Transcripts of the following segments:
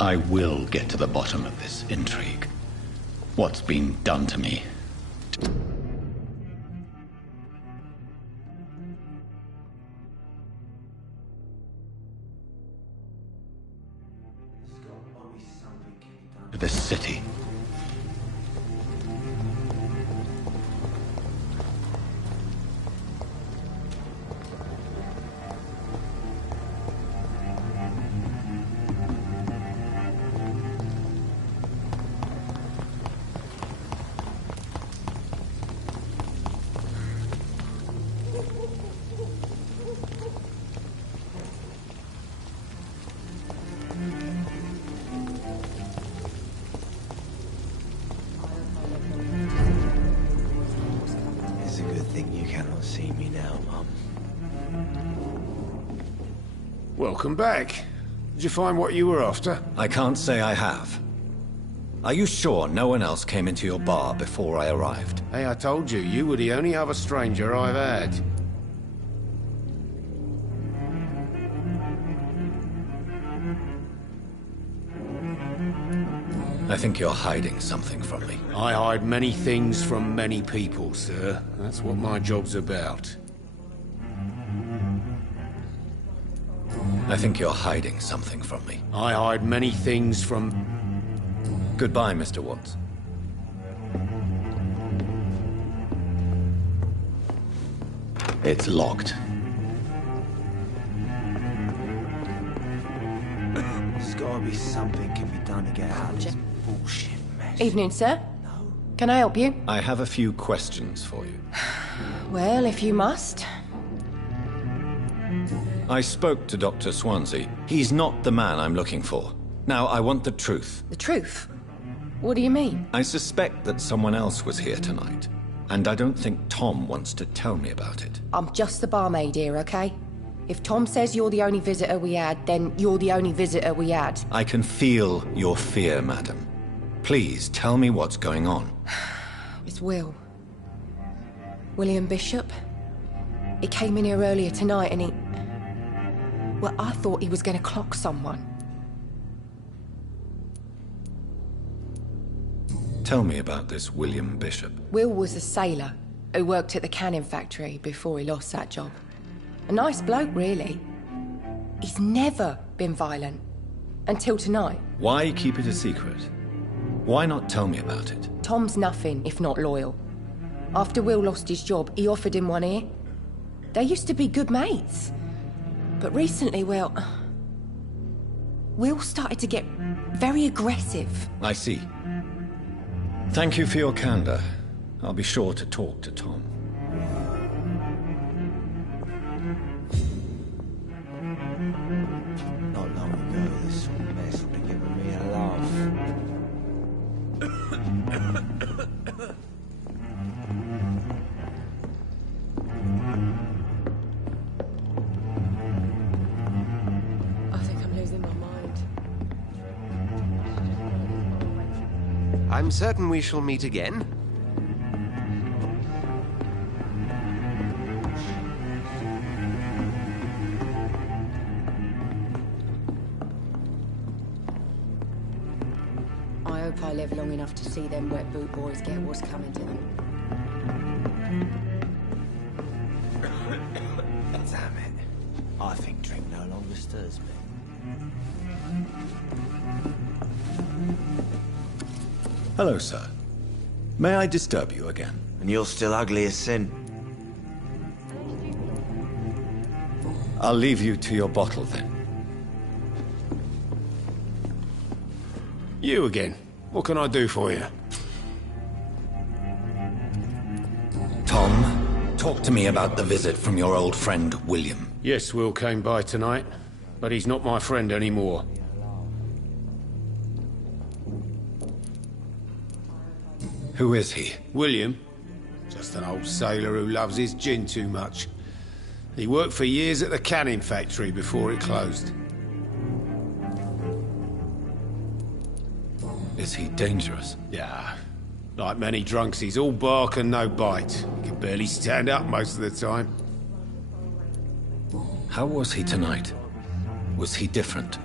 I will get to the bottom of this intrigue. What's been done to me? To this city. Welcome back. Did you find what you were after? I can't say I have. Are you sure no one else came into your bar before I arrived? Hey, I told you, you were the only other stranger I've had. I think you're hiding something from me. I hide many things from many people, sir. That's what my job's about. I think you're hiding something from me. I hide many things from... Goodbye, Mr. Watts. It's locked. There's gotta be something can be done to get out of this bullshit mess. Evening, sir. Can I help you? I have a few questions for you. Well, if you must. I spoke to Dr. Swansea. He's not the man I'm looking for. Now, I want the truth. The truth? What do you mean? I suspect that someone else was here tonight, and I don't think Tom wants to tell me about it. I'm just the barmaid here, okay? If Tom says you're the only visitor we had, then you're the only visitor we had. I can feel your fear, madam. Please, tell me what's going on. It's Will. William Bishop. He came in here earlier tonight and he... Well, I thought he was going to clock someone. Tell me about this William Bishop. Will was a sailor who worked at the canning factory before he lost that job. A nice bloke, really. He's never been violent. Until tonight. Why keep it a secret? Why not tell me about it? Tom's nothing if not loyal. After Will lost his job, he offered him one ear. They used to be good mates. But recently, well... Will started to get very aggressive. I see. Thank you for your candor. I'll be sure to talk to Tom. Not long ago, this sort of mess would have given me a laugh. I'm certain we shall meet again. I hope I live long enough to see them wet boot boys get what's coming to them. Damn it. I think drink no longer stirs me. Hello, sir. May I disturb you again? And you're still ugly as sin. I'll leave you to your bottle, then. You again. What can I do for you? Tom, talk to me about the visit from your old friend, William. Yes, Will came by tonight, but he's not my friend anymore. Who is he? William. Just an old sailor who loves his gin too much. He worked for years at the canning factory before it closed. Is he dangerous? Yeah. Like many drunks, he's all bark and no bite. He can barely stand up most of the time. How was he tonight? Was he different?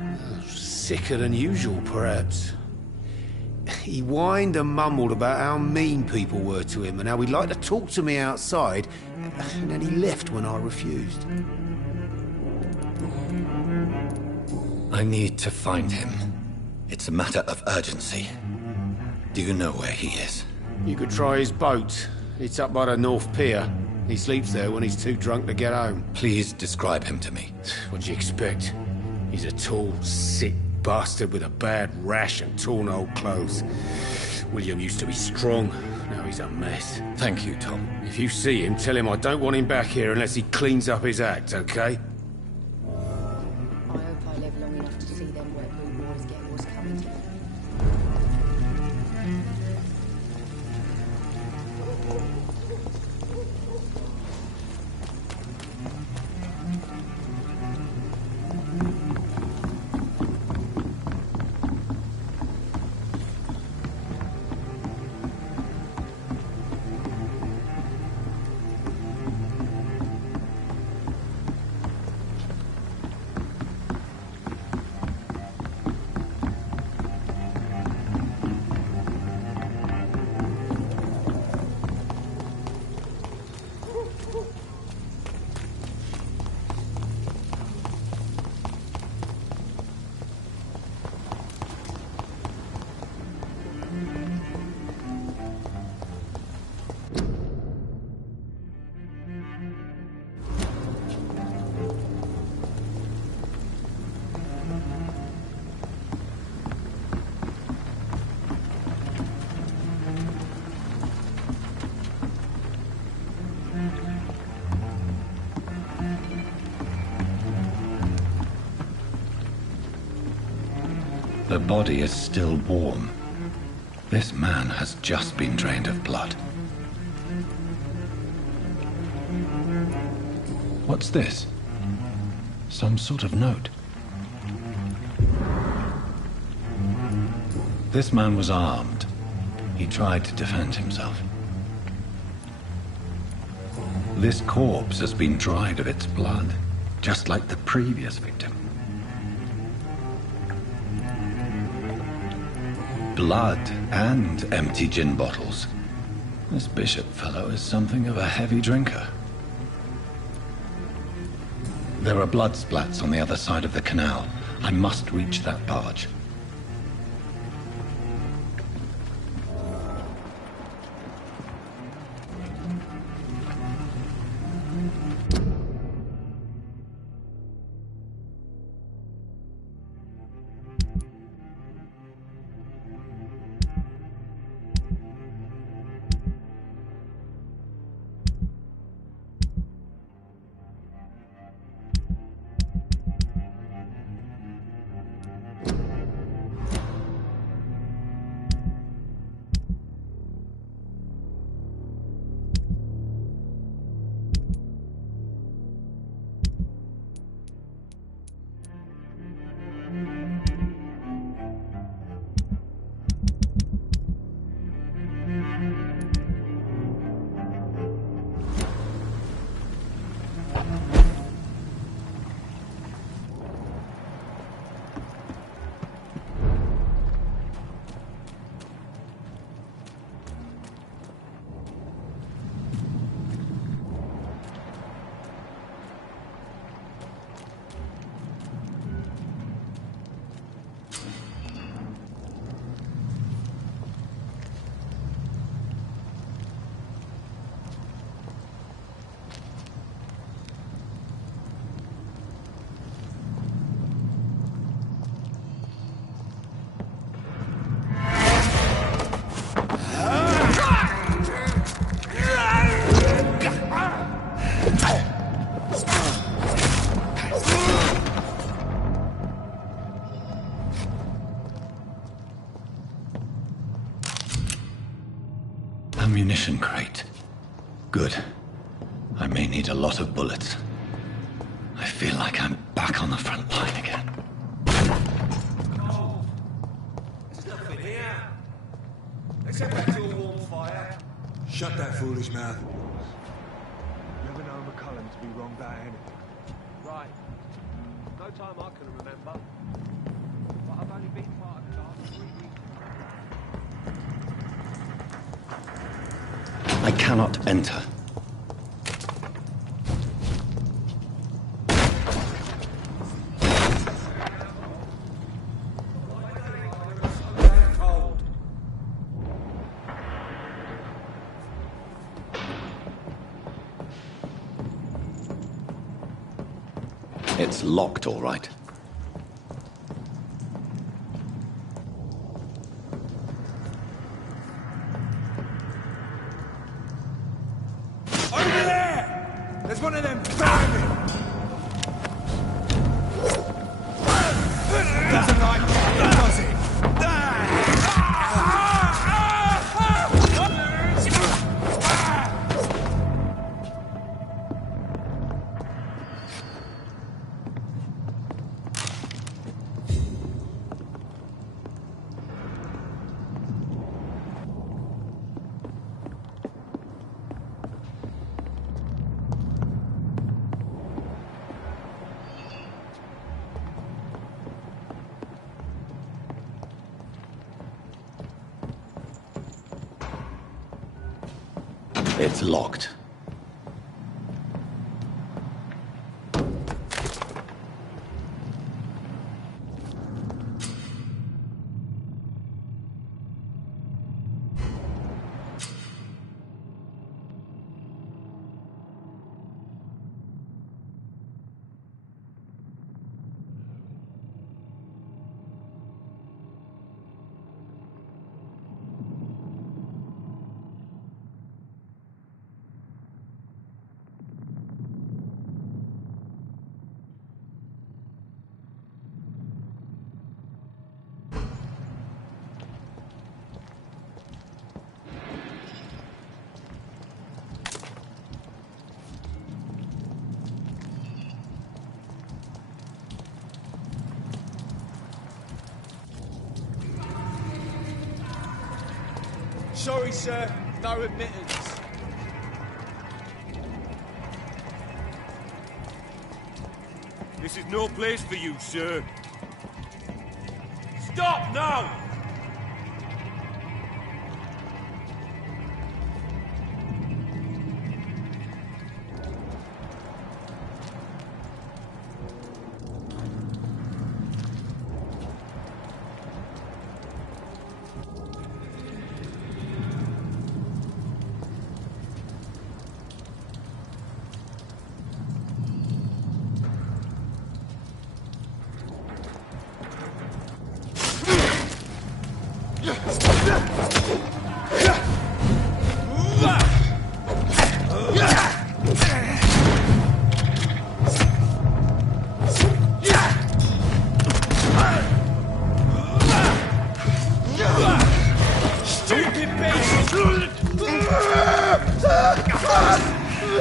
Sicker than usual, perhaps. He whined and mumbled about how mean people were to him and how he'd like to talk to me outside, and then he left when I refused. I need to find him. It's a matter of urgency. Do you know where he is? You could try his boat. It's up by the North Pier. He sleeps there when he's too drunk to get home. Please describe him to me. What do you expect? He's a tall, sick bastard with a bad rash and torn old clothes. William used to be strong. Now he's a mess. Thank you, Tom. If you see him, tell him I don't want him back here unless he cleans up his act, okay? I hope I live long enough to see them wet boot boys get what's coming to them. The body is still warm. This man has just been drained of blood. What's this? Some sort of note. This man was armed. He tried to defend himself. This corpse has been dried of its blood, just like the previous victim. Blood and empty gin bottles. This Bishop fellow is something of a heavy drinker. There are blood splats on the other side of the canal. I must reach that barge. Ammunition crate. Good. I may need a lot of bullets. I feel like I'm back on the front line again. Oh, there's nothing here. Let's get back to a warm fire. Shut that foolish mouth. Never know McCullum to be wrong about anything. Right. No time I can remember. But I've only been part of the guard for 3 weeks. I cannot enter. It's locked, all right. Over there! There's one of them vermin! Doesn't like it, does it? It's locked. Sorry, sir. No admittance. This is no place for you, sir. Stop now!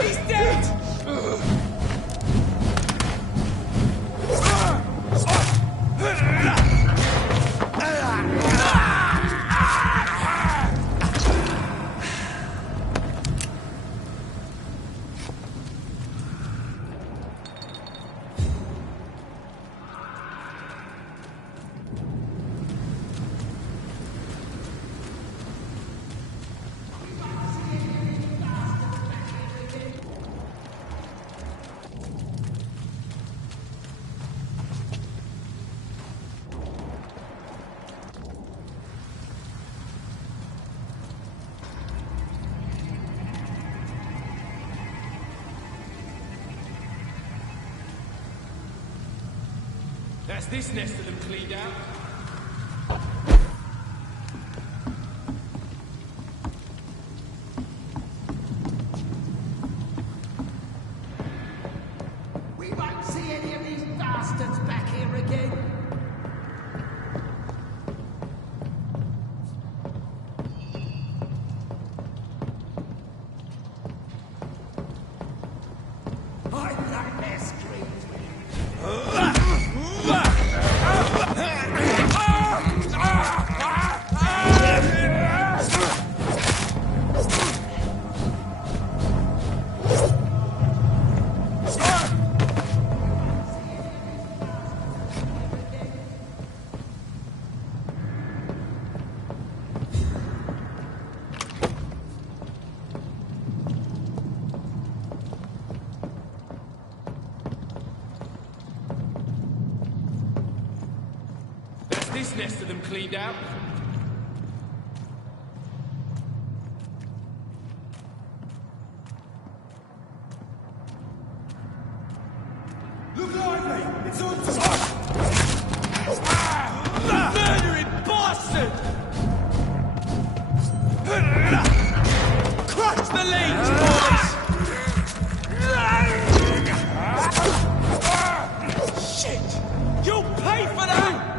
He's dead! That's this nest of them cleaned out. We won't see any of these bastards back here again. I like their screams. this nest of them cleaned out. Look lively! It's on to Murdering bastard! Clutch the leads, boys! Shit! You'll pay for that!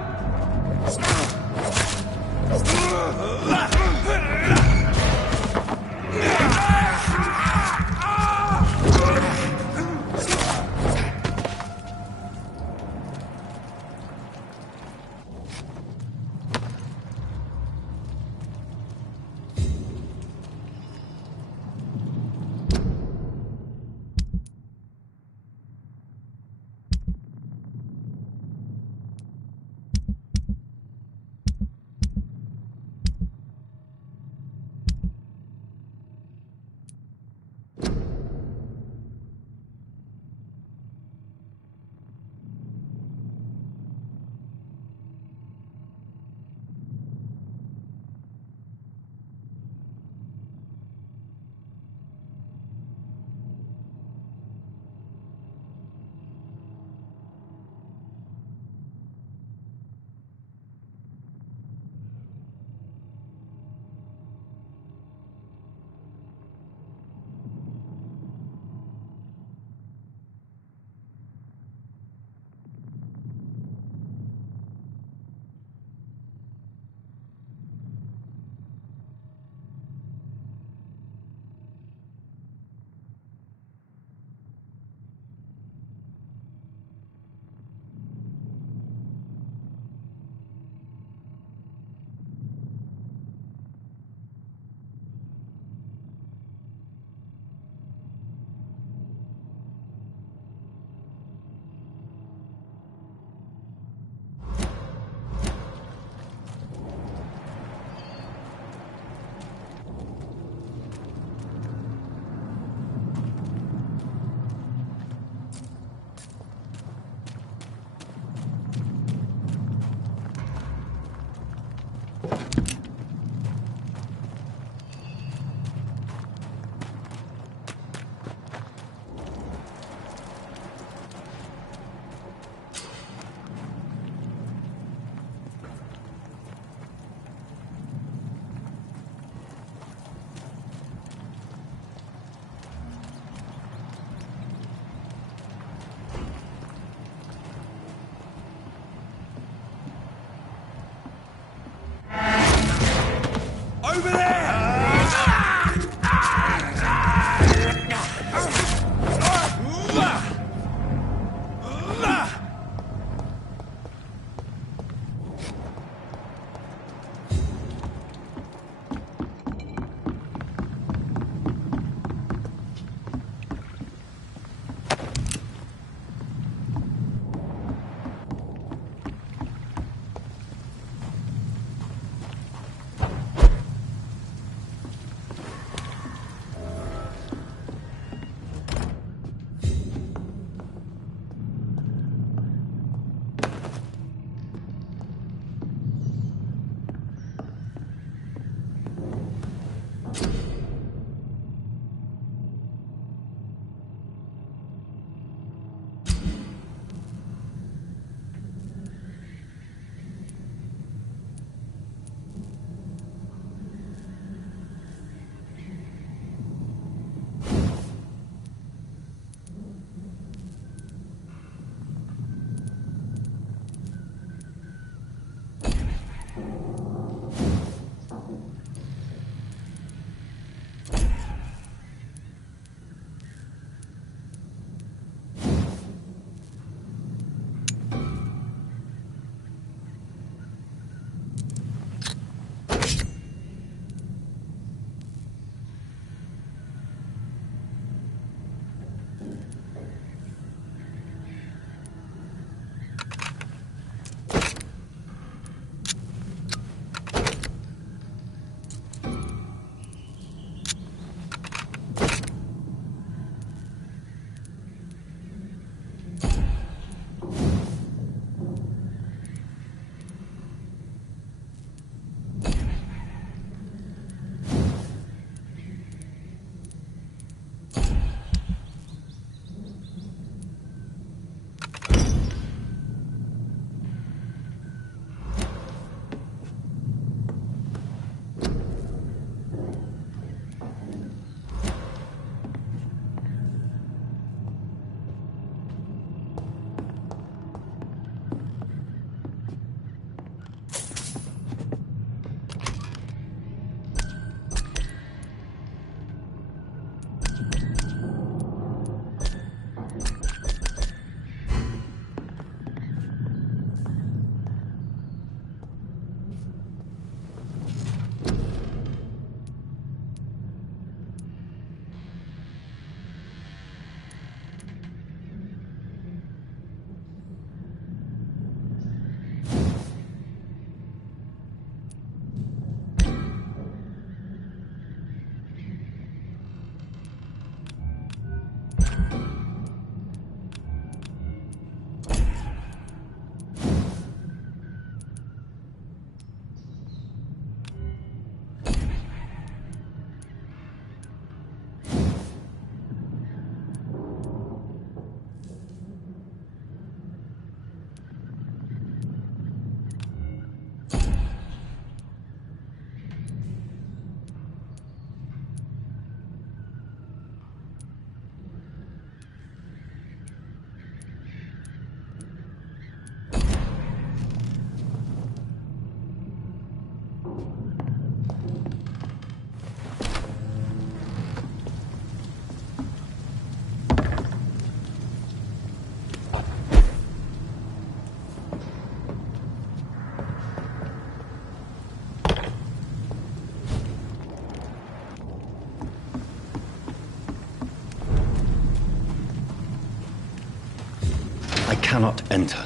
I cannot enter.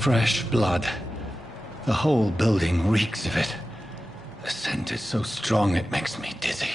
Fresh blood. The whole building reeks of it. The scent is so strong it makes me dizzy.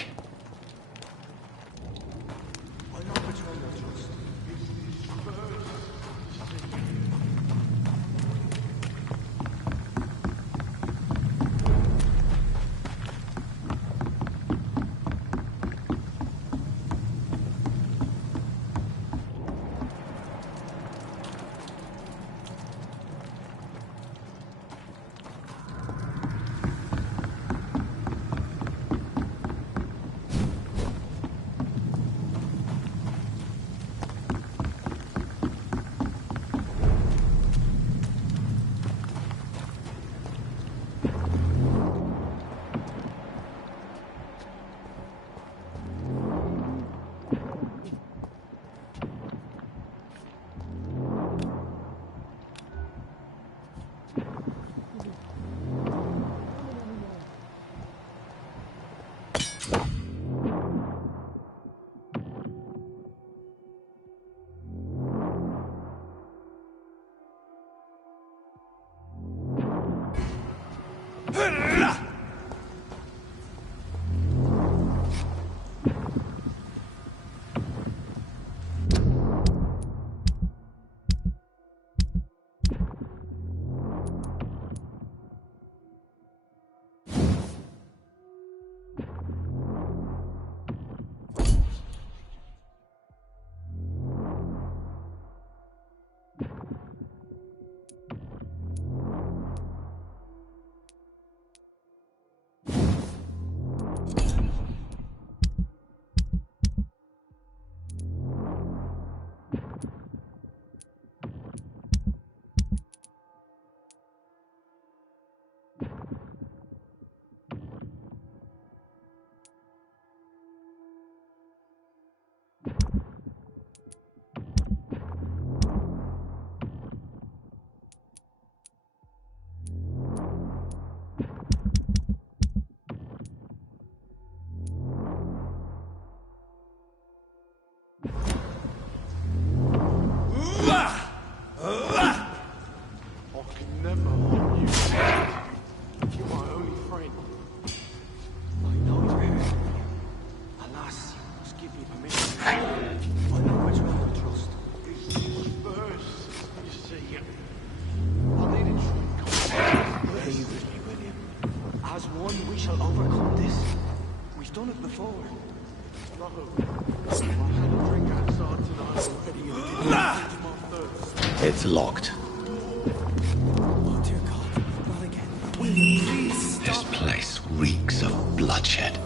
It's locked. Oh, dear God. Not again. William, please stop. This place reeks of bloodshed.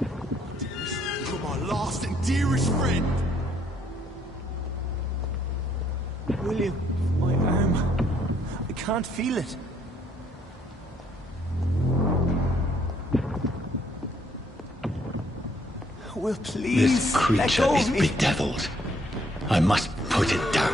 You're my last and dearest friend. William, my arm. I can't feel it. Will, please. This creature is bedeviled. I must put it down.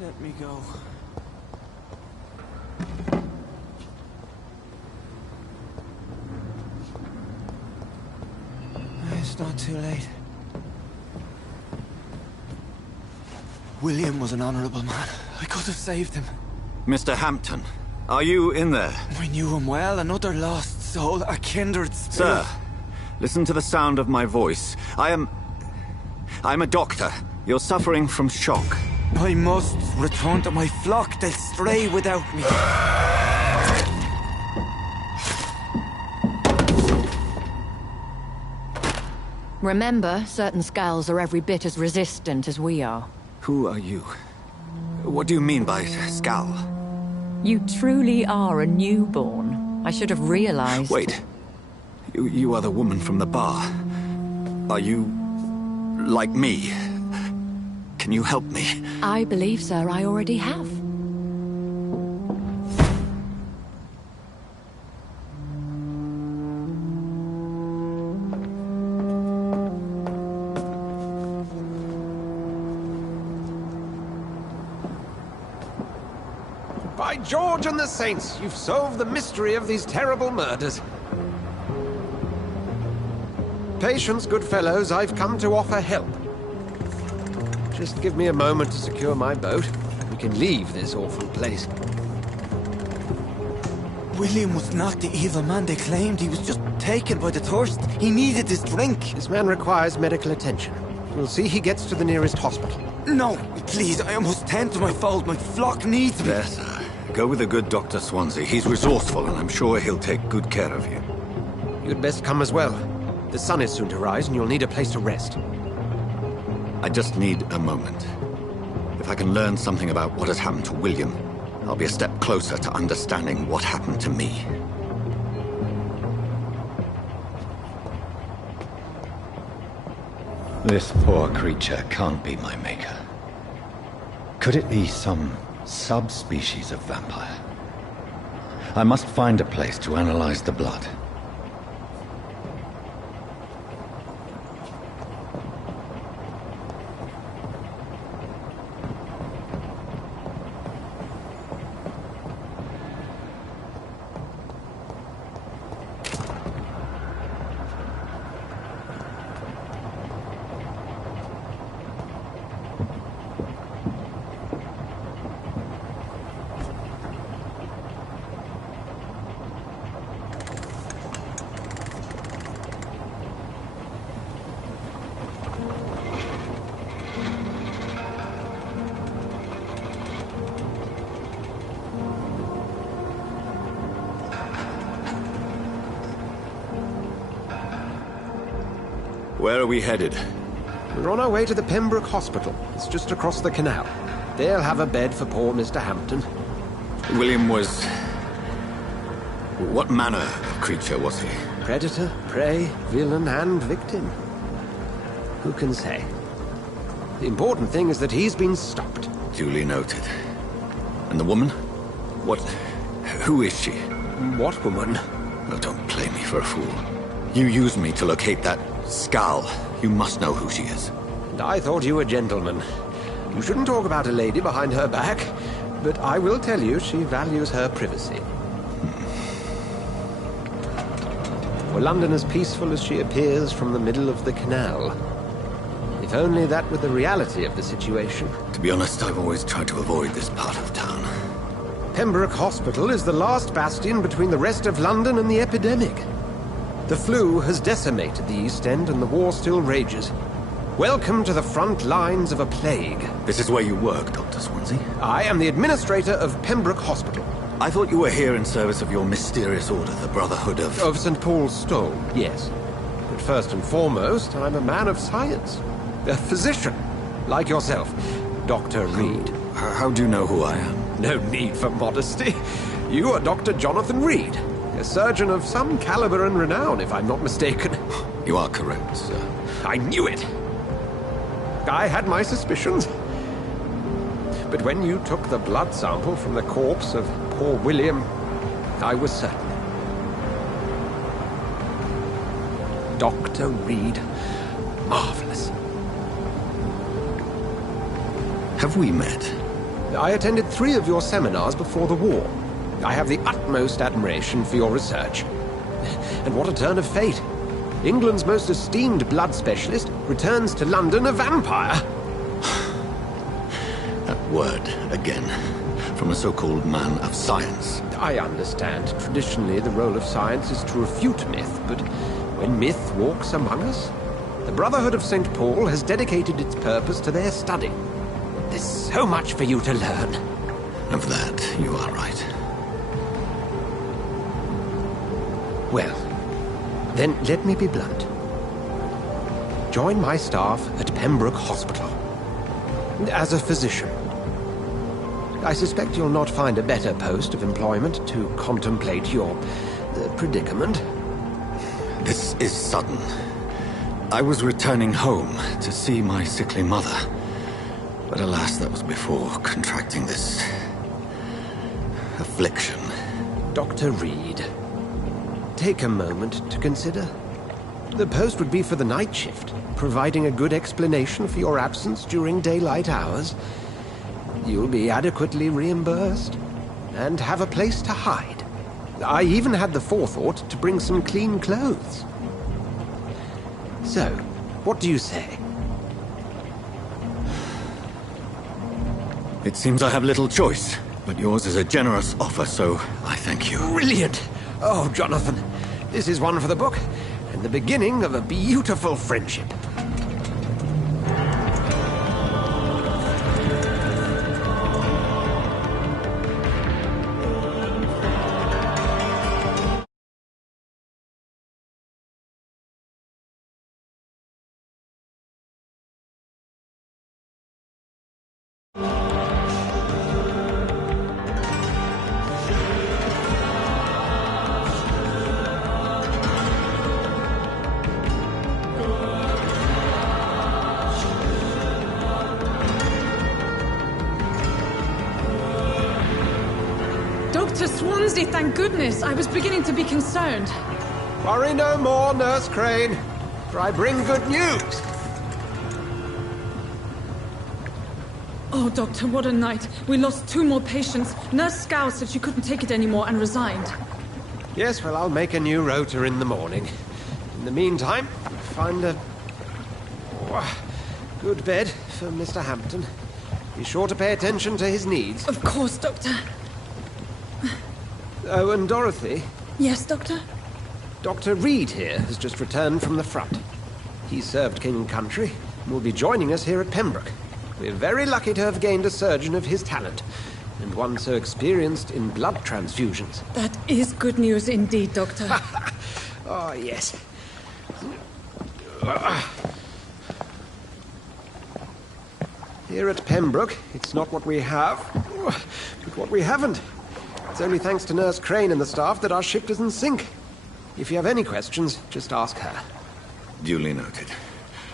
Let me go. not too late. William was an honorable man. I could have saved him. Mr. Hampton, are you in there? I knew him well, another lost soul, a kindred spirit. Sir, listen to the sound of my voice. I'm a doctor. You're suffering from shock. I must return to my flock. They'll stray without me. Remember, certain skulls are every bit as resistant as we are. Who are you? What do you mean by Skal? You truly are a newborn. I should have realized. Wait. You are the woman from the bar. Are you... like me? Can you help me? I believe, sir, I already have. By George and the Saints, you've solved the mystery of these terrible murders. Patience, good fellows, I've come to offer help. Just give me a moment to secure my boat. We can leave this awful place. William was not the evil man they claimed. He was just taken by the thirst. He needed his drink. This man requires medical attention. We'll see he gets to the nearest hospital. No, please, I must tend to my fold. My flock needs me. There, sir. Go with the good Dr. Swansea. He's resourceful, and I'm sure he'll take good care of you. You'd best come as well. The sun is soon to rise, and you'll need a place to rest. I just need a moment. If I can learn something about what has happened to William, I'll be a step closer to understanding what happened to me. This poor creature can't be my maker. Could it be some subspecies of vampire? I must find a place to analyze the blood. Where are we headed? We're on our way to the Pembroke Hospital. It's just across the canal. They'll have a bed for poor Mr. Hampton. William was... what manner of creature was he? Predator, prey, villain, and victim. Who can say? The important thing is that he's been stopped. Duly noted. And the woman? What... who is she? What woman? Oh, don't play me for a fool. You used me to locate that Skal. You must know who she is. And I thought you a gentleman. You shouldn't talk about a lady behind her back, but I will tell you she values her privacy. Were London as peaceful as she appears from the middle of the canal? If only that were the reality of the situation. To be honest, I've always tried to avoid this part of town. Pembroke Hospital is the last bastion between the rest of London and the epidemic. The flu has decimated the East End and the war still rages. Welcome to the front lines of a plague. This is where you work, Dr. Swansea? I am the administrator of Pembroke Hospital. I thought you were here in service of your mysterious order, the Brotherhood of... Of St. Paul's Stole, yes. But first and foremost, I'm a man of science. A physician, like yourself, Dr. Reed. How do you know who I am? No need for modesty. You are Dr. Jonathan Reed. A surgeon of some caliber and renown, if I'm not mistaken. You are correct, sir. I knew it! I had my suspicions. But when you took the blood sample from the corpse of poor William, I was certain. Dr. Reed. Marvelous. Have we met? I attended 3 of your seminars before the war. I have the utmost admiration for your research. And what a turn of fate. England's most esteemed blood specialist, returns to London a vampire. That word, again. From a so-called man of science. I understand. Traditionally, the role of science is to refute myth, but when myth walks among us, the Brotherhood of St. Paul has dedicated its purpose to their study. There's so much for you to learn. Of that, you are right. Well, then let me be blunt. Join my staff at Pembroke Hospital. As a physician. I suspect you'll not find a better post of employment to contemplate your predicament. This is sudden. I was returning home to see my sickly mother. But alas, that was before contracting this affliction. Dr. Reed, take a moment to consider. The post would be for the night shift, providing a good explanation for your absence during daylight hours. You'll be adequately reimbursed, and have a place to hide. I even had the forethought to bring some clean clothes. So, what do you say? It seems I have little choice, but yours is a generous offer, so I thank you. Brilliant! Oh, Jonathan, this is one for the book, and the beginning of a beautiful friendship. Dr. Swansea, thank goodness. I was beginning to be concerned. Worry no more, Nurse Crane, for I bring good news. Oh, Doctor, what a night. We lost 2 more patients. Nurse Scow said she couldn't take it anymore and resigned. Yes, well, I'll make a new rota in the morning. In the meantime, find a good bed for Mr. Hampton. Be sure to pay attention to his needs. Of course, Doctor. Oh, and Dorothy? Yes, Doctor? Dr. Reed here has just returned from the front. He served King and Country and will be joining us here at Pembroke. We're very lucky to have gained a surgeon of his talent, and one so experienced in blood transfusions. That is good news indeed, Doctor. Oh, yes. Here at Pembroke, it's not what we have, but what we haven't. It's only thanks to Nurse Crane and the staff that our ship doesn't sink. If you have any questions, just ask her. Duly noted.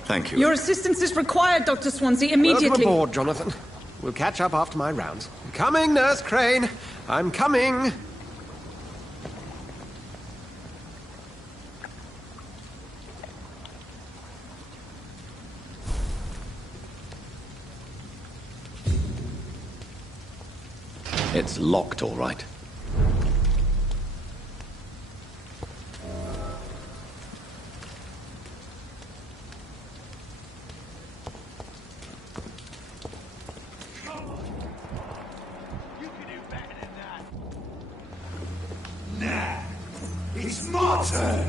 Thank you. Your assistance is required, Dr. Swansea, immediately. Welcome aboard, Jonathan. We'll catch up after my rounds. Coming, Nurse Crane. I'm coming. It's locked, all right. Nah, it's my turn.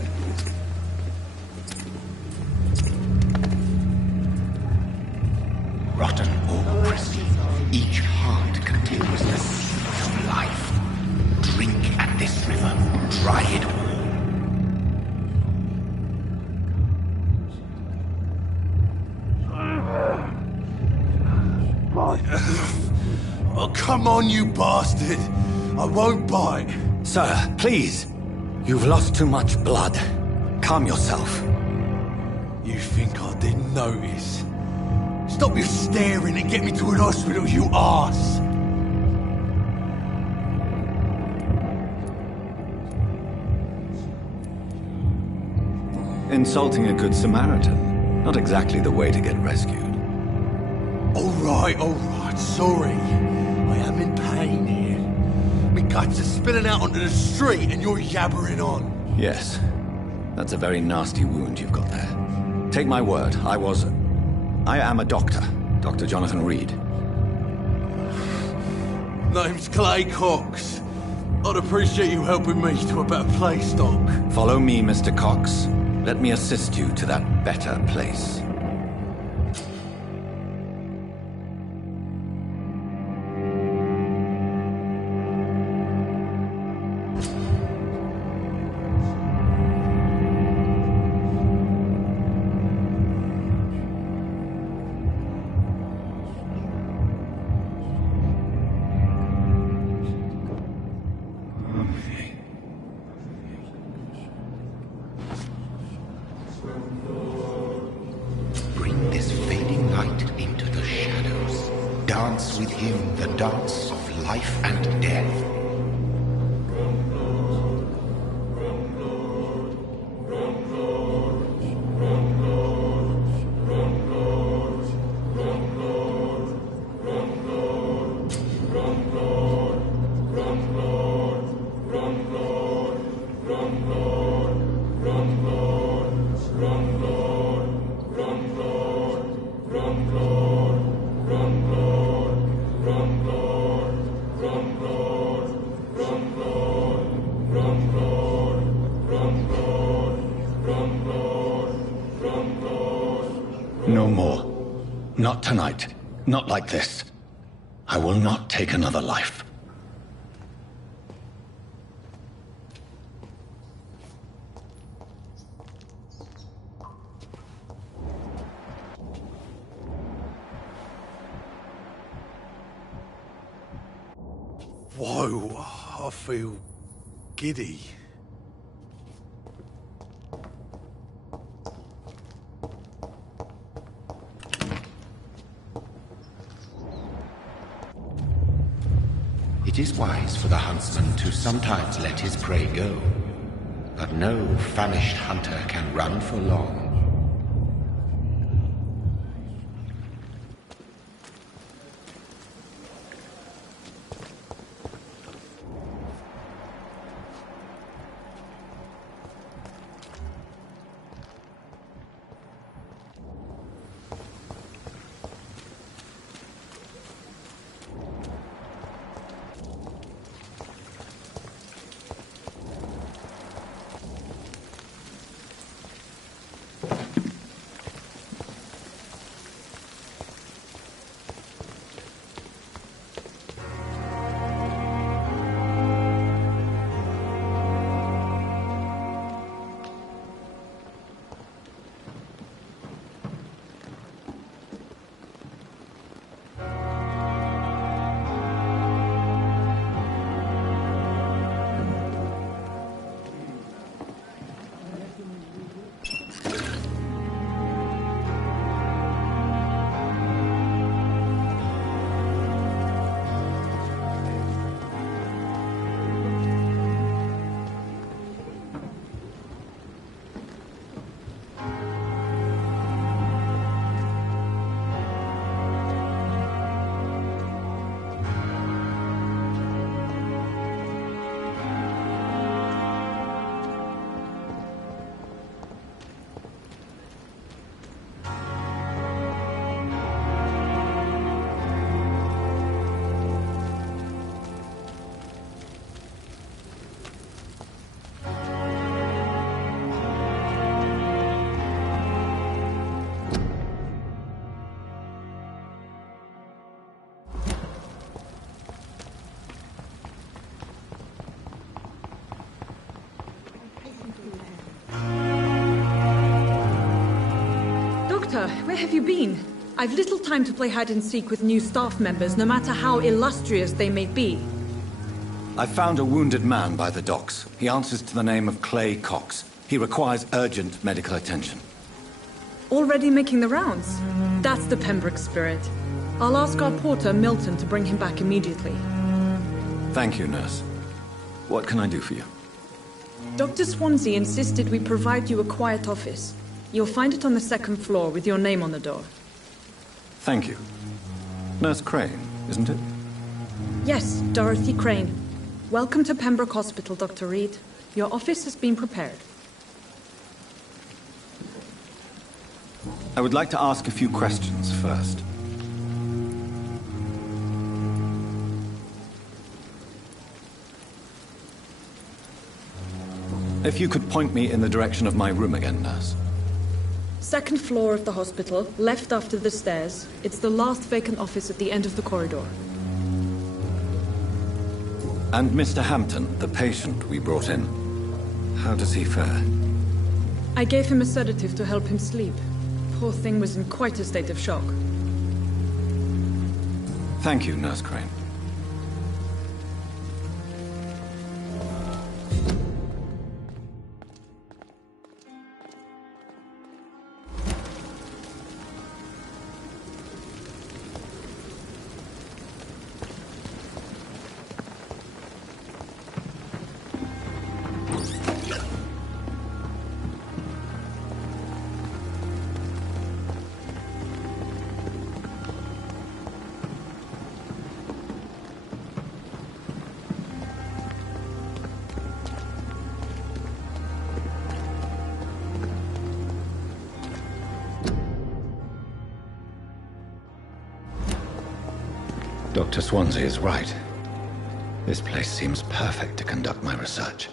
Rotten or pristine, each heart contains the seed of life. Drink at this river, dry it all. Oh, come on, you bastard. I won't bite. Sir, please. You've lost too much blood. Calm yourself. You think I didn't notice? Stop your staring and get me to an hospital, you arse! Insulting a good Samaritan. Not exactly the way to get rescued. All right, sorry. I am in pain here. My guts are spilling out onto the street and you're yabbering on. Yes. That's a very nasty wound you've got there. Take my word, I am a doctor. Dr. Jonathan Reed. Name's Clay Cox. I'd appreciate you helping me to a better place, Doc. Follow me, Mr. Cox. Let me assist you to that better place. Bring this fading light into the shadows. Dance with him the dance of life and death. No more. Not tonight. Not like this. I will not take another life. Whoa, I feel giddy. It is wise for the huntsman to sometimes let his prey go, but no famished hunter can run for long. Where have you been? I've little time to play hide-and-seek with new staff members, no matter how illustrious they may be. I found a wounded man by the docks. He answers to the name of Clay Cox. He requires urgent medical attention. Already making the rounds? That's the Pembroke spirit. I'll ask our porter, Milton, to bring him back immediately. Thank you, nurse. What can I do for you? Dr. Swansea insisted we provide you a quiet office. You'll find it on the second floor with your name on the door. Thank you. Nurse Crane, isn't it? Yes, Dorothy Crane. Welcome to Pembroke Hospital, Dr. Reed. Your office has been prepared. I would like to ask a few questions first. If you could point me in the direction of my room again, nurse. Second floor of the hospital, left after the stairs. It's the last vacant office at the end of the corridor. And Mr. Hampton, the patient we brought in, how does he fare? I gave him a sedative to help him sleep. Poor thing was in quite a state of shock. Thank you, Nurse Crane. Dr. Swansea is right. This place seems perfect to conduct my research.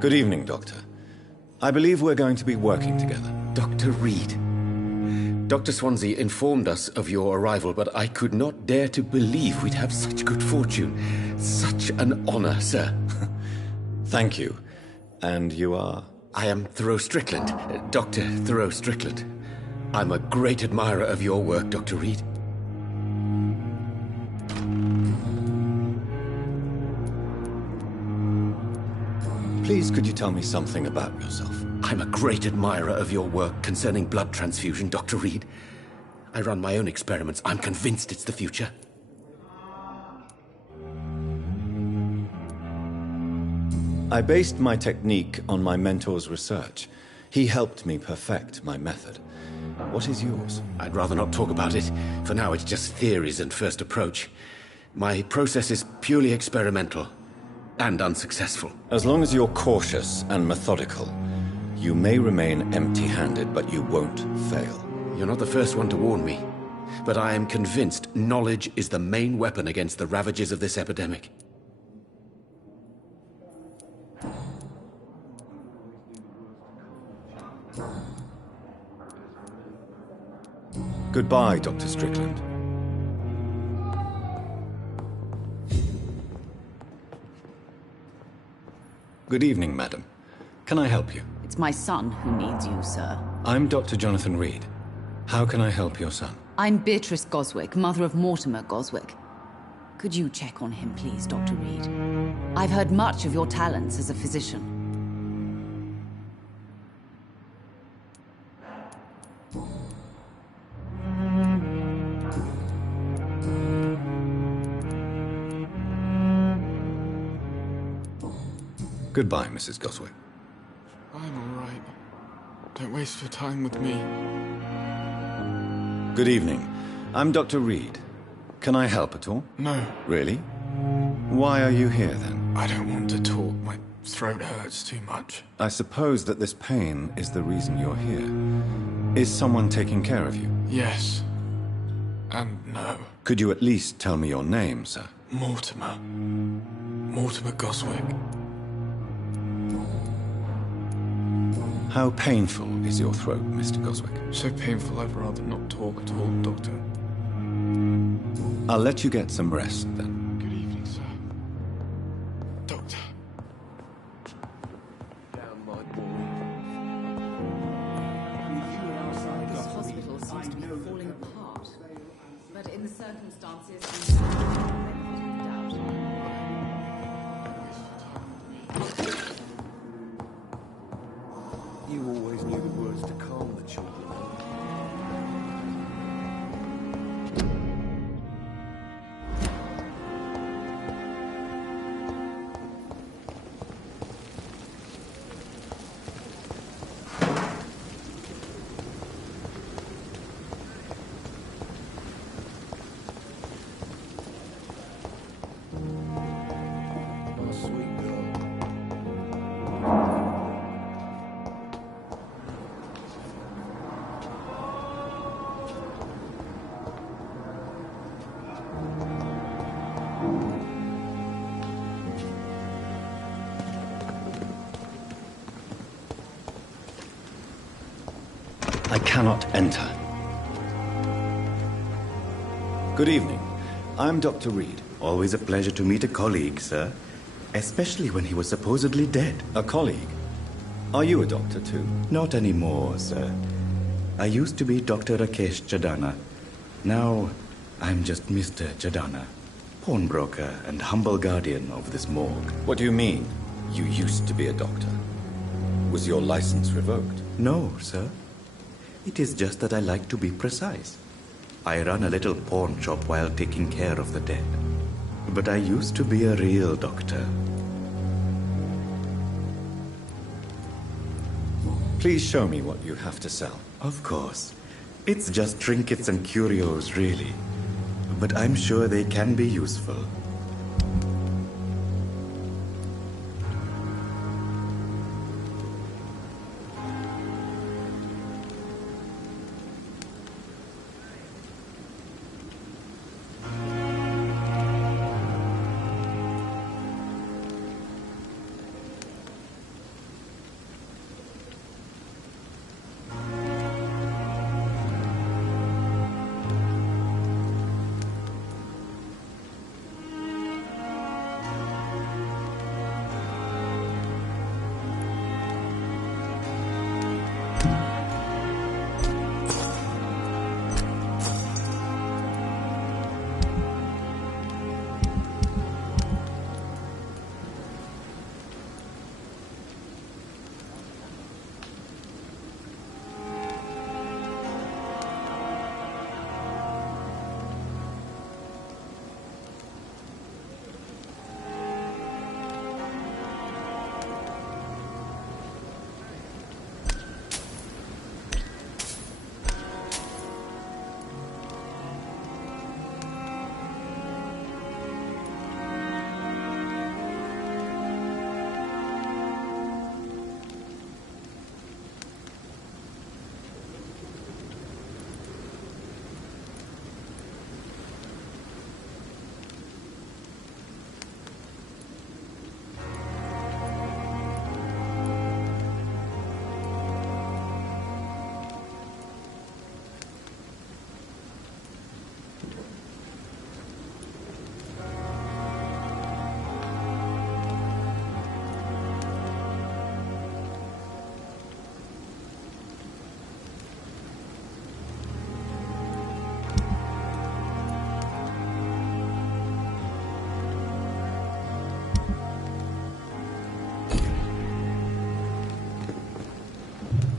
Good evening, Doctor. I believe we're going to be working together. Dr. Reed. Dr. Swansea informed us of your arrival, but I could not dare to believe we'd have such good fortune. Such an honor, sir. Thank you. And you are? I am Thoreau Strickland, Dr. Thoreau Strickland. I'm a great admirer of your work, Dr. Reed. Please, could you tell me something about yourself? I'm a great admirer of your work concerning blood transfusion, Dr. Reed. I run my own experiments. I'm convinced it's the future. I based my technique on my mentor's research. He helped me perfect my method. What is yours? I'd rather not talk about it. For now, it's just theories and first approach. My process is purely experimental. And unsuccessful. As long as you're cautious and methodical, you may remain empty-handed, but you won't fail. You're not the first one to warn me, but I am convinced knowledge is the main weapon against the ravages of this epidemic. Goodbye, Dr. Strickland. Good evening, madam. Can I help you? It's my son who needs you, sir. I'm Dr. Jonathan Reed. How can I help your son? I'm Beatrice Goswick, mother of Mortimer Goswick. Could you check on him, please, Dr. Reed? I've heard much of your talents as a physician. Goodbye, Mrs. Goswick. I'm all right. Don't waste your time with me. Good evening. I'm Dr. Reed. Can I help at all? No. Really? Why are you here, then? I don't want to talk. My throat hurts too much. I suppose that this pain is the reason you're here. Is someone taking care of you? Yes. And no. Could you at least tell me your name, sir? Mortimer. Mortimer Goswick. How painful is your throat, Mr. Goswick? So painful I'd rather not talk at all, Doctor. I'll let you get some rest, then. Good evening, sir. Doctor. Down, my boy. This hospital seems to be falling apart. But in the circumstances... You always knew the words to calm the children. I cannot enter. Good evening. I'm Dr. Reed. Always a pleasure to meet a colleague, sir. Especially when he was supposedly dead. A colleague? Are you a doctor too? Not anymore, sir. I used to be Dr. Rakesh Chadana. Now, I'm just Mr. Chadana, pawnbroker and humble guardian of this morgue. What do you mean, you used to be a doctor? Was your license revoked? No, sir. It is just that I like to be precise. I run a little pawn shop while taking care of the dead. But I used to be a real doctor. Please show me what you have to sell. Of course. It's just trinkets and curios, really. But I'm sure they can be useful.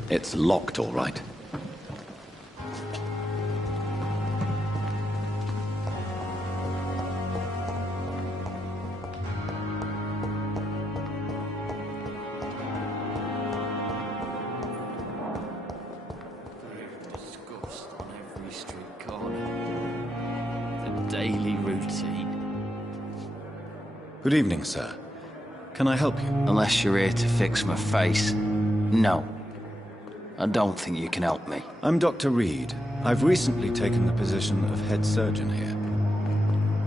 It's locked, all right. Disgust on every street corner. The daily routine. Good evening, sir. Can I help you? Unless you're here to fix my face. No. I don't think you can help me. I'm Dr. Reed. I've recently taken the position of head surgeon here.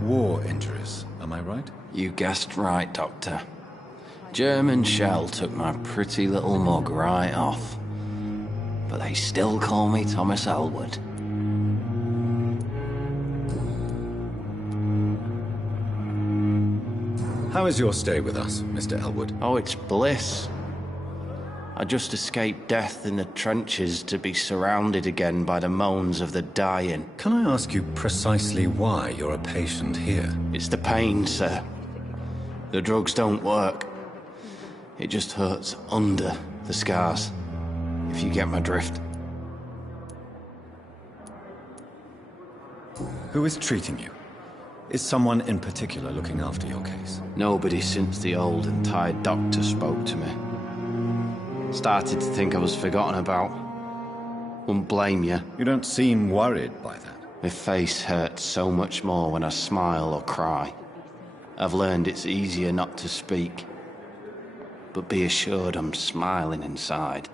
War injuries, am I right? You guessed right, Doctor. German shell took my pretty little mug right off. But they still call me Thomas Elwood. How is your stay with us, Mr. Elwood? Oh, it's bliss. I just escaped death in the trenches to be surrounded again by the moans of the dying. Can I ask you precisely why you're a patient here? It's the pain, sir. The drugs don't work. It just hurts under the scars, if you get my drift. Who is treating you? Is someone in particular looking after your case? Nobody since the old and tired doctor spoke to me. Started to think I was forgotten about. Wouldn't blame you. You don't seem worried by that. My face hurts so much more when I smile or cry. I've learned it's easier not to speak. But be assured I'm smiling inside.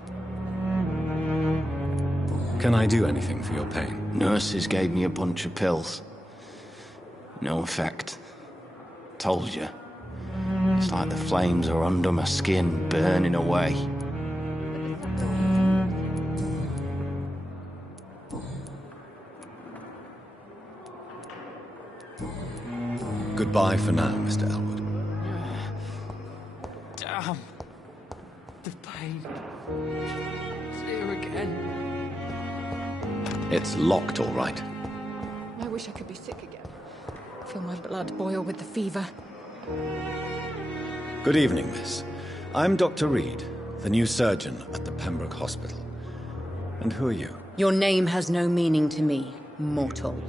Can I do anything for your pain? Nurses gave me a bunch of pills. No effect. Told you. It's like the flames are under my skin, burning away. Goodbye for now, Mr. Elwood. Damn. The pain. It's here again. It's locked, all right. I wish I could be sick again. Feel my blood boil with the fever. Good evening, miss. I'm Dr. Reed, the new surgeon at the Pembroke Hospital. And who are you? Your name has no meaning to me, mortal.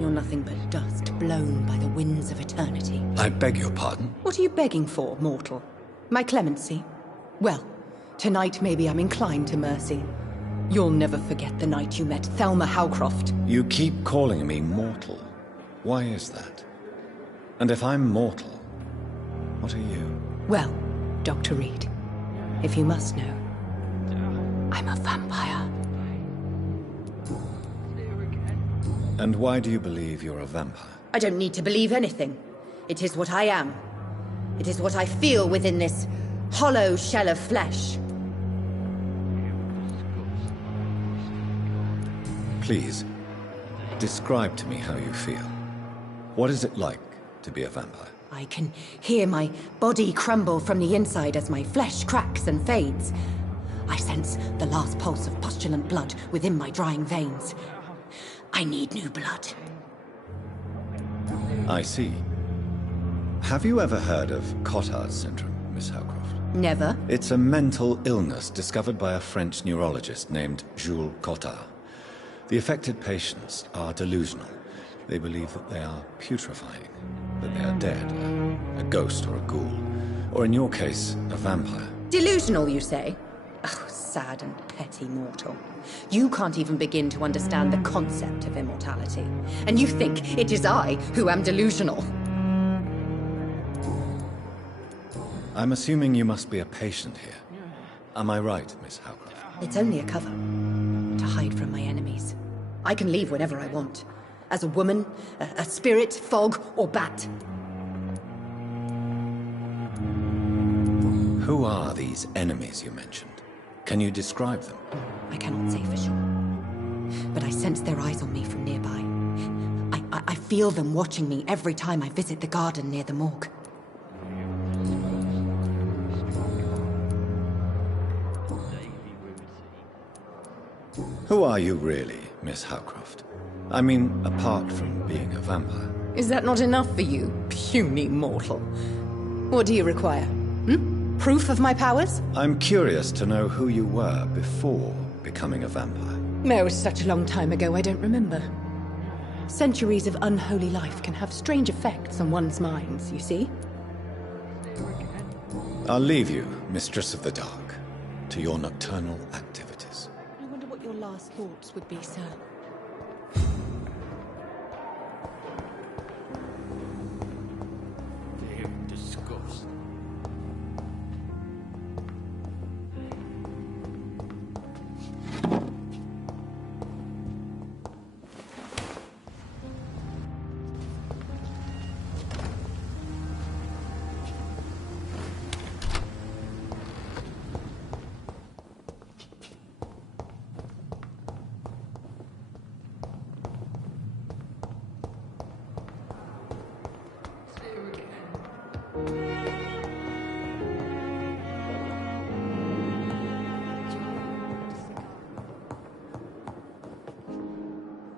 You're nothing but dust blown by the winds of eternity. I beg your pardon? What are you begging for, mortal? My clemency? Well, tonight maybe I'm inclined to mercy. You'll never forget the night you met Thelma Howcroft. You keep calling me mortal. Why is that? And if I'm mortal, what are you? Well, Dr. Reed, if you must know, I'm a vampire. And why do you believe you're a vampire? I don't need to believe anything. It is what I am. It is what I feel within this hollow shell of flesh. Please, describe to me how you feel. What is it like to be a vampire? I can hear my body crumble from the inside as my flesh cracks and fades. I sense the last pulse of postulant blood within my drying veins. I need new blood. I see. Have you ever heard of Cotard's syndrome, Miss Howcroft? Never. It's a mental illness discovered by a French neurologist named Jules Cotard. The affected patients are delusional. They believe that they are putrefying, that they are dead, a ghost or a ghoul, or in your case, a vampire. Delusional, you say? Oh, sad and petty mortal. You can't even begin to understand the concept of immortality. And you think it is I who am delusional. I'm assuming you must be a patient here. Am I right, Miss Howcroft? It's only a cover. To hide from my enemies. I can leave whenever I want. As a woman, a spirit, fog, or bat. Who are these enemies you mentioned? Can you describe them? I cannot say for sure. But I sense their eyes on me from nearby. I feel them watching me every time I visit the garden near the morgue. Who are you really, Miss Howcroft? I mean, apart from being a vampire. Is that not enough for you, puny mortal? What do you require? Proof of my powers? I'm curious to know who you were before becoming a vampire. It was such a long time ago, I don't remember. Centuries of unholy life can have strange effects on one's minds, you see? I'll leave you, Mistress of the Dark, to your nocturnal activities. I wonder what your last thoughts would be, sir.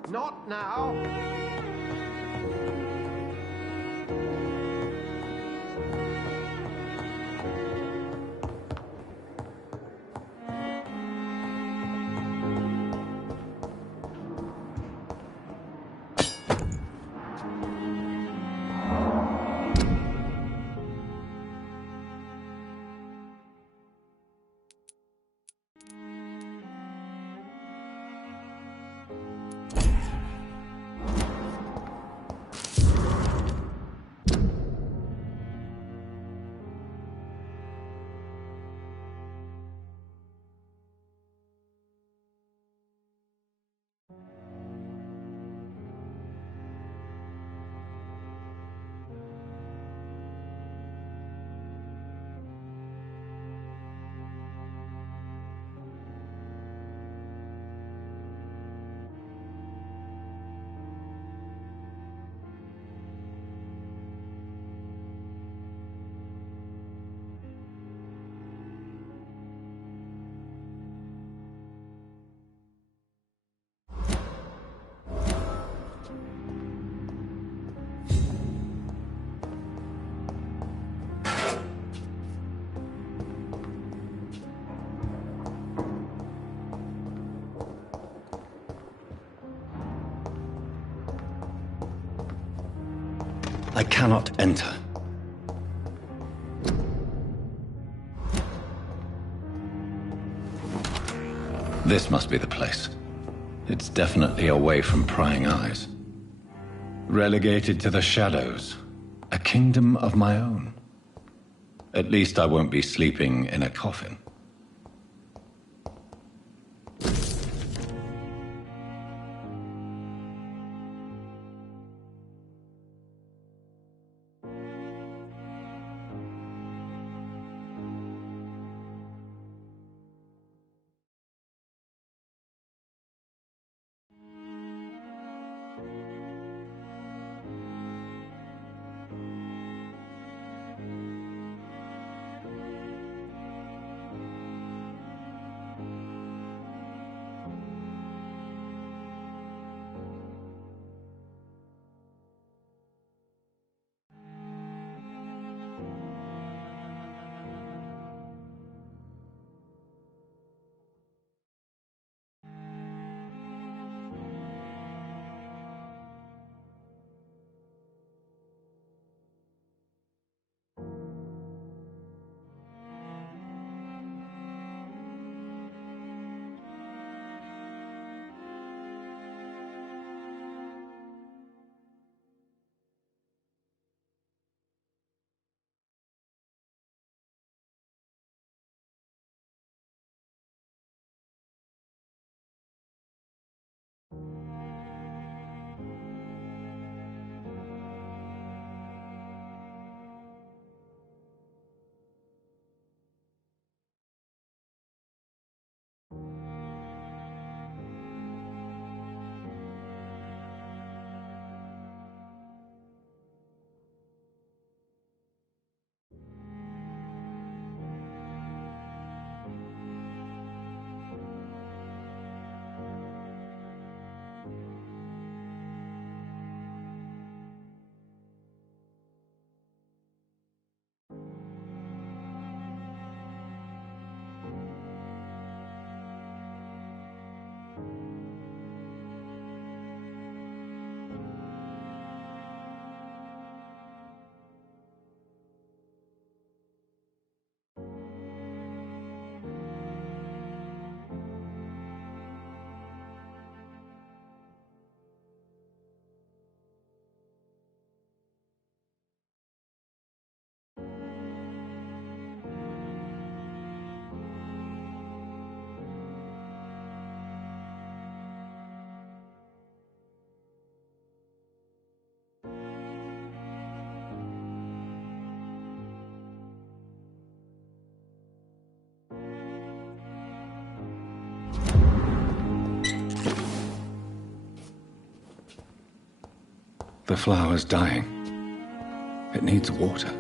Not now. I cannot enter. This must be the place. It's definitely away from prying eyes. Relegated to the shadows. A kingdom of my own. At least I won't be sleeping in a coffin. The flower's dying. It needs water.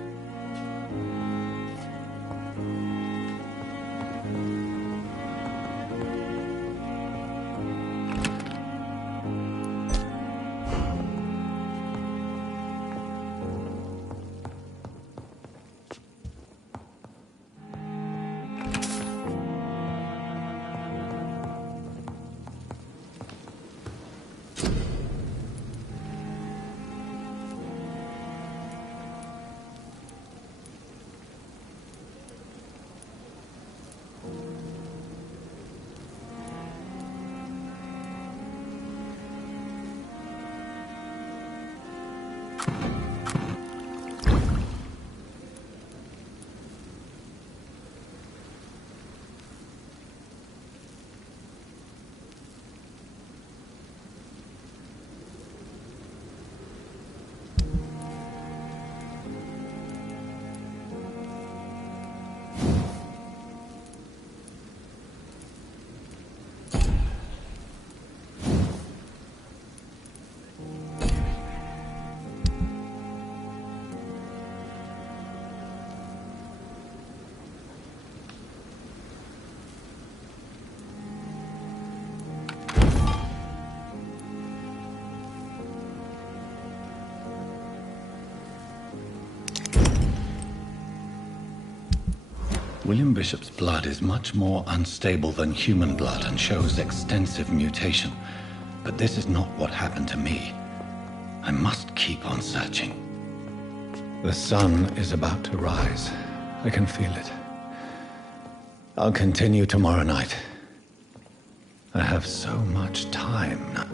William Bishop's blood is much more unstable than human blood and shows extensive mutation. But this is not what happened to me. I must keep on searching. The sun is about to rise. I can feel it. I'll continue tomorrow night. I have so much time now.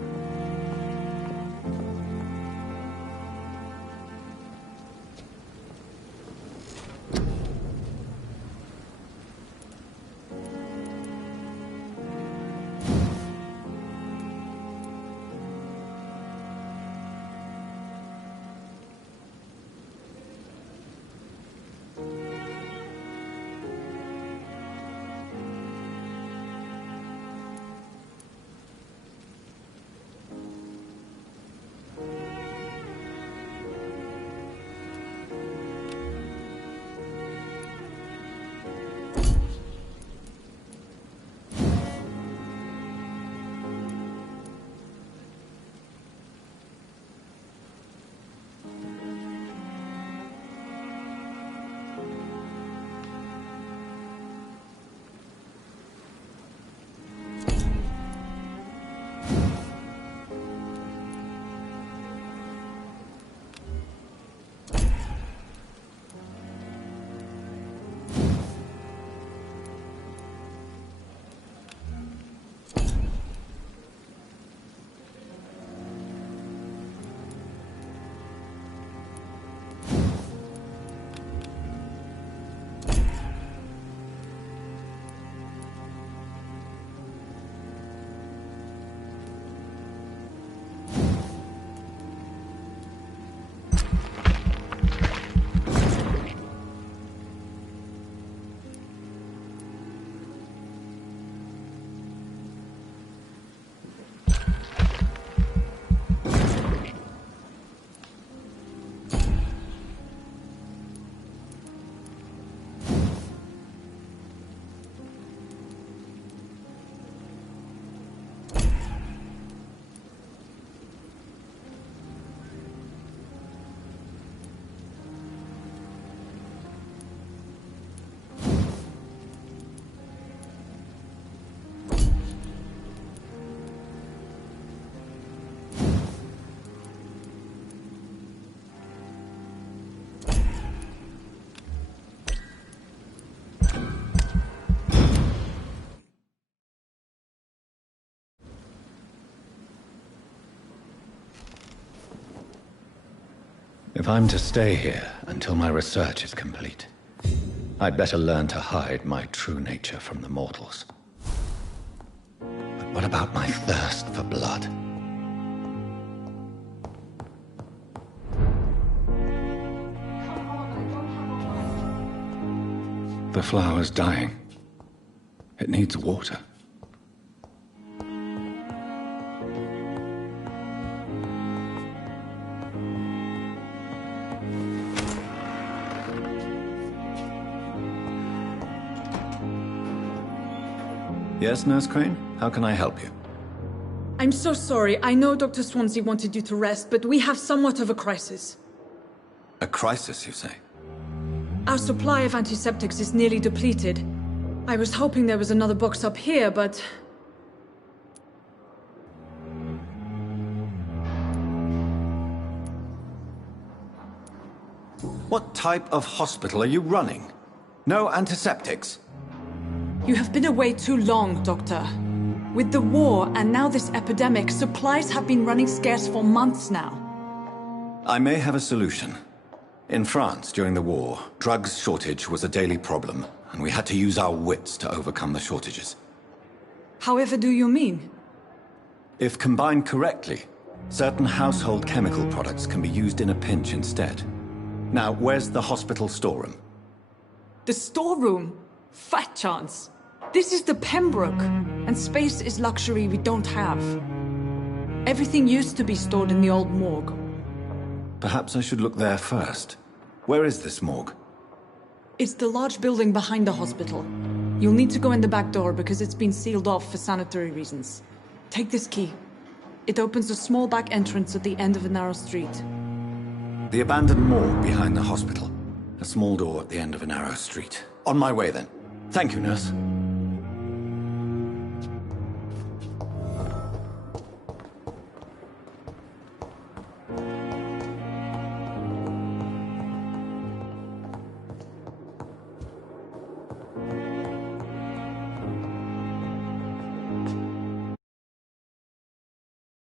If I'm to stay here until my research is complete, I'd better learn to hide my true nature from the mortals. But what about my thirst for blood? The flower's dying. It needs water. Yes, Nurse Crane? How can I help you? I'm so sorry. I know Dr. Swansea wanted you to rest, but we have somewhat of a crisis. A crisis, you say? Our supply of antiseptics is nearly depleted. I was hoping there was another box up here, but... What type of hospital are you running? No antiseptics? You have been away too long, Doctor. With the war and now this epidemic, supplies have been running scarce for months now. I may have a solution. In France, during the war, drugs shortage was a daily problem, and we had to use our wits to overcome the shortages. However do you mean? If combined correctly, certain household chemical products can be used in a pinch instead. Now, where's the hospital storeroom? The storeroom? Fat chance. This is the Pembroke, and space is luxury we don't have. Everything used to be stored in the old morgue. Perhaps I should look there first. Where is this morgue? It's the large building behind the hospital. You'll need to go in the back door because it's been sealed off for sanitary reasons. Take this key. It opens a small back entrance at the end of a narrow street. The abandoned morgue behind the hospital. A small door at the end of a narrow street. On my way then. Thank you, nurse.